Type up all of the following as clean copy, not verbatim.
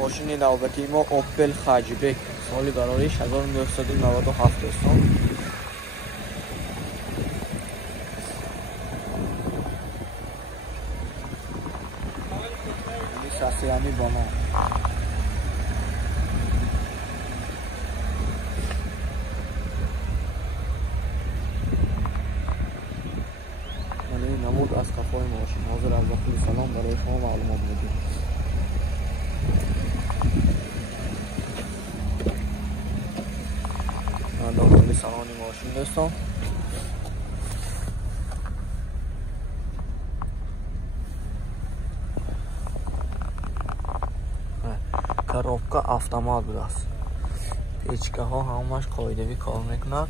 ماشین نوبتی ما اوپل خجبک، سال براریش 1997 دوستان. ساسیانی با ما نمود از کفای ماشین. حاضر از داخل سلام برای شما معلومات میدیم. داخل سلام ماشین دوستان коробка автомат بود است. پیچکه ها همش قاعده‌ای کار میکنند.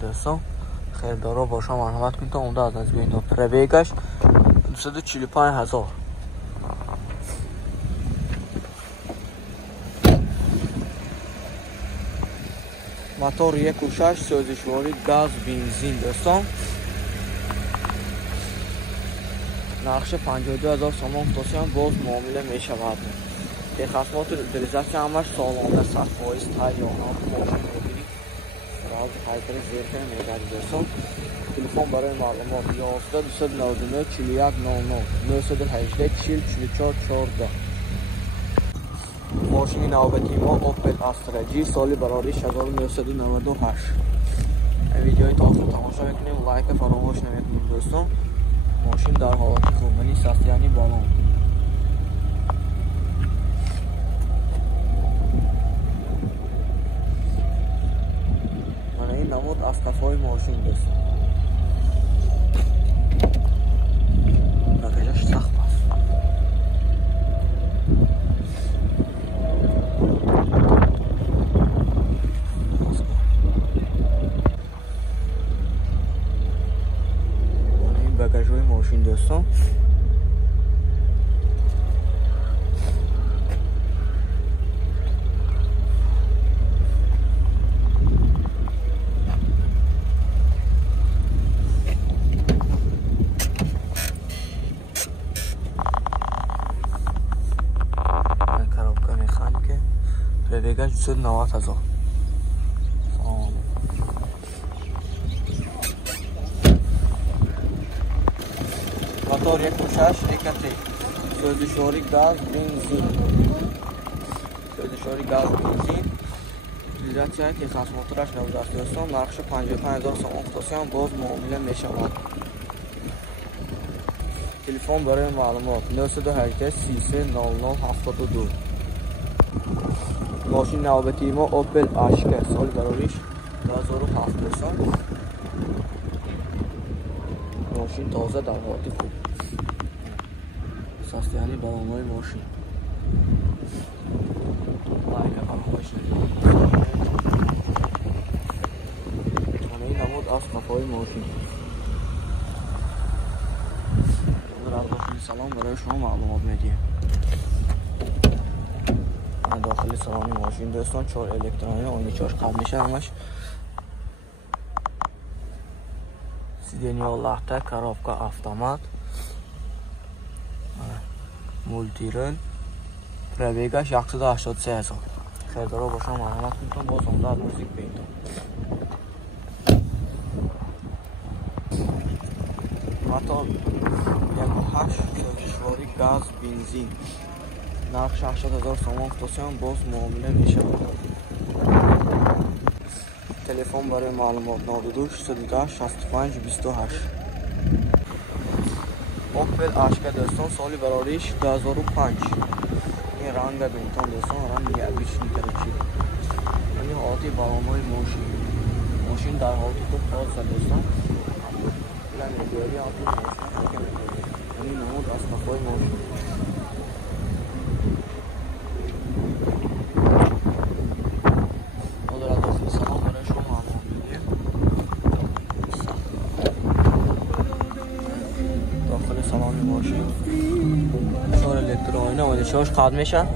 دوستان خیردارا باشم مرحمت کنید تا اونده از نزدیک تا پربیگش 245,000. موتور 1.6 سوزشواری گاز بنزین دوستان. نقش 52,000 سامان توصیه باز معامله می شود. به خدمات ریزش همش سالانه 100% تایید خیلی زیرتر می‌گردید دوستان. تلفن برای معلومات 11 299 41 00 918 40 44 14. ماشین نوبتی ما اوپل استرا جی، سال براریش 1998. ویدیوی تاخیر تماشا میکنیم، لایک فراموش نمیکنیم دوستان. ماشین در حالت خوب، ساسیانی بالا. نمود از کفای ماشین دوستان. بقیه‌اش سخت است. این بگاژوی ماشین دوستان. پربیگش 290,000. موتور 1.6 EKT سوزشواری گاز بنزین. لیدرچه که خاص موتورش نبوده است دوستان. نقش 55,000 سامان توصیه باز معامله می شود. تلفن برای معلومات 918 33 00 72. ماشین نوبتی ما اوپل اشکه، سال براریش 2007 دوستان. ماشین تازه در حالت خوب. ساسیانی بالانوی ماشین. لایک فراموش نکنید. این نمود از کفای ماشین. سلام برای شما معلومات میدیم. داخل سالن ماشین دوستان 4 الکترونی آینچاش قبل میشه همش. سیدنیا لحته، коробка автомат، مولتیرل، پربیگش 183,000. خیردارا باشم مرحمت کنید باز اونده از موزیک بینید. موتور 1.8 سوزشواری گاز بنزین. نقش 80,000 سامان توصیه باز معامله می شود. تلفن برای معلومات 92 610 65 28. اوپل اشکه دوستان، سالی براریش 2005. این رنگ بینتان دوستان، رنگ بیش میتره چی. این حالتی بالانوی ماشین در حالت خوب تازه دوستان. این دیاری آتی ماشین این نمود از کفای ماشین. ماشین 4 الکترونی آینچاش قطع میشه.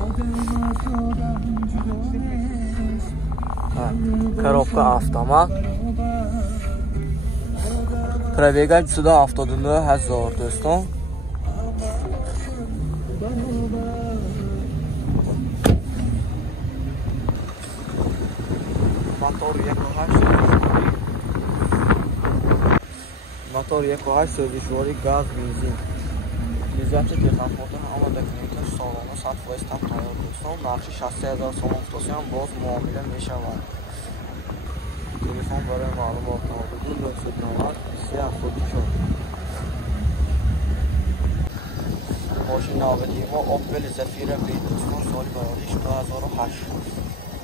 коробка автомат. پربیگش 279,000 دوستان. Motor 1.8 سرویسواری گاز بنزین لیزت تخت موتور اما دکمنتش سالانه 100% هم تیار دوستان نقش 60000 سوم افتاسی هم باز معامله می شود تلفن برای معلومات 92 990 374 ماشین ناوتی ما اپل زفیر بی دوستان سالی برادیش 2008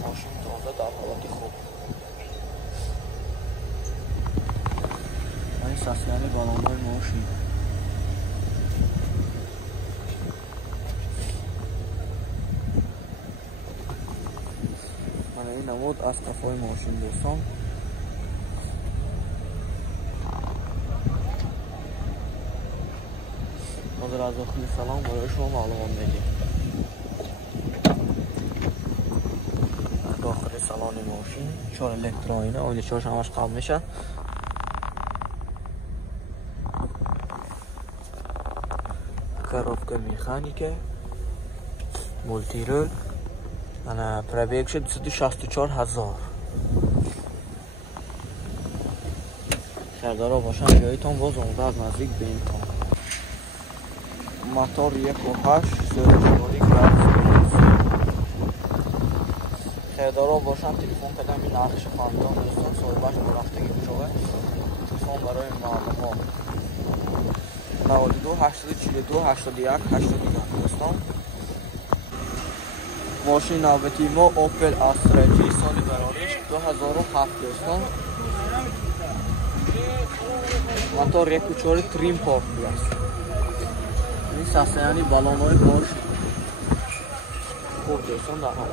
ماشین تازه در حالت خوب این ساسیانی بالانهای ماشین من این نمود از کفای ماشین دوستان حاضر از داخل سلام برای شما معلومات میدیم داخل سالن ماشین 4 الکترونیه اون چهارش همش قبل میشه коробка механики мультируль она пробег шد 264000 خریدارا باشن جایتون باز اومده از نزدیک ببینید موتور 1.8 سرویسواری گاز خریدارا باشن تلفن کدام این نقش خواندان دوستان صاحبش رفتگی بشوه تلفن برای معلومات 92 842 81 82 دوستان ماشین نوبتی ما اوپل استرا جی سال براریش 2007 دوستان موتور 1.4 تریم پارک است این ساسیانی بالانهای باش خوب دوستان در حال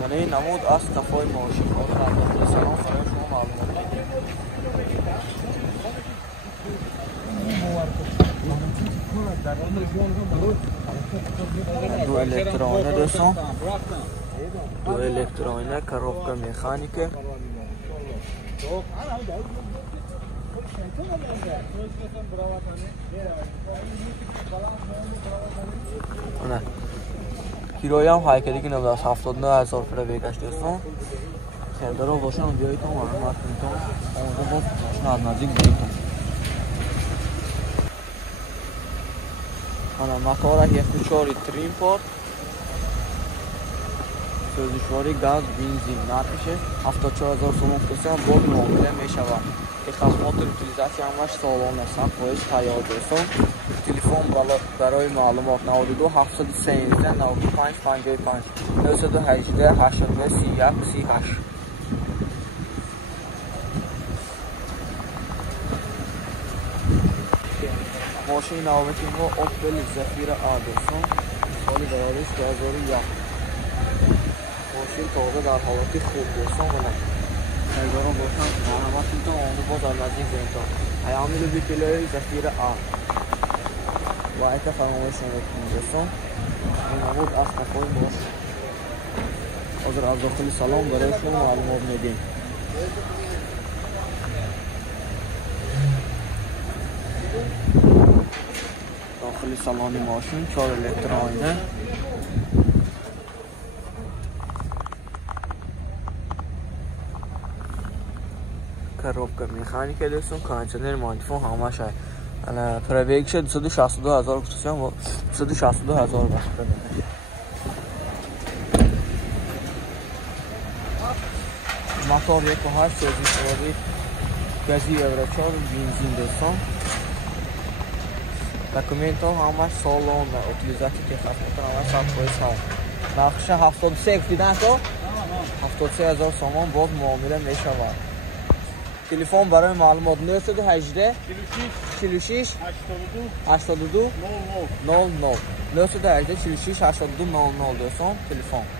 من این نمود از کفای ماشین ها خدمت سلام برای شما معلومات دو الکترونیه دوستان دو الکترونیه коробка механики نه کیلویی هم هایکلی که نمیده 79000 پربیگ گشت دوستان خریدارا باشن بیاییتون معلومات کنیتون اونجا باز ماشین از نزدیک بیاییتون موتور 1.4 تریم پارک سرویسواری گاز بنزین نرخش 74000 سوم افتاسی هم باز معامله می شود که خدمات یوتیلیزاسی همش سالانه 100% تیار دوستان تلفن برای معلومات 92 713 95 55 918 82 31 38 ماشین نوبتی ما اوپل زفیر آ دوستان سالی براریش 2001 ماشین تازه در حالت خوب دوستان کنم خریداران باشن همتون تا آنو باز از نزدیک بینتان ایامیلو بیکلوی زفیر آ و ایتا فرمایش نمیتونیم دوستان این نمود از کفای باش حاضر از داخل سلام برای شما معلومات میدیم داخل سالن ماشین 4 الکترونیه коробка механики دوستان کانتینر مانیفون همش هست انا پربیگ شد 262000 گفتم 262000 بس موتور 1.8 سرویسواری گازی اورو 4 بنزین دوستان دکومنت ها همش سالانه یوتیلیزاتی که خدمت همش 100% نقشه 73 دیدن تو 73000 سوم باز معامله می شود تلفن برای معلومات 918 46 82 82 00 918 46 82 00 دوستان تلفن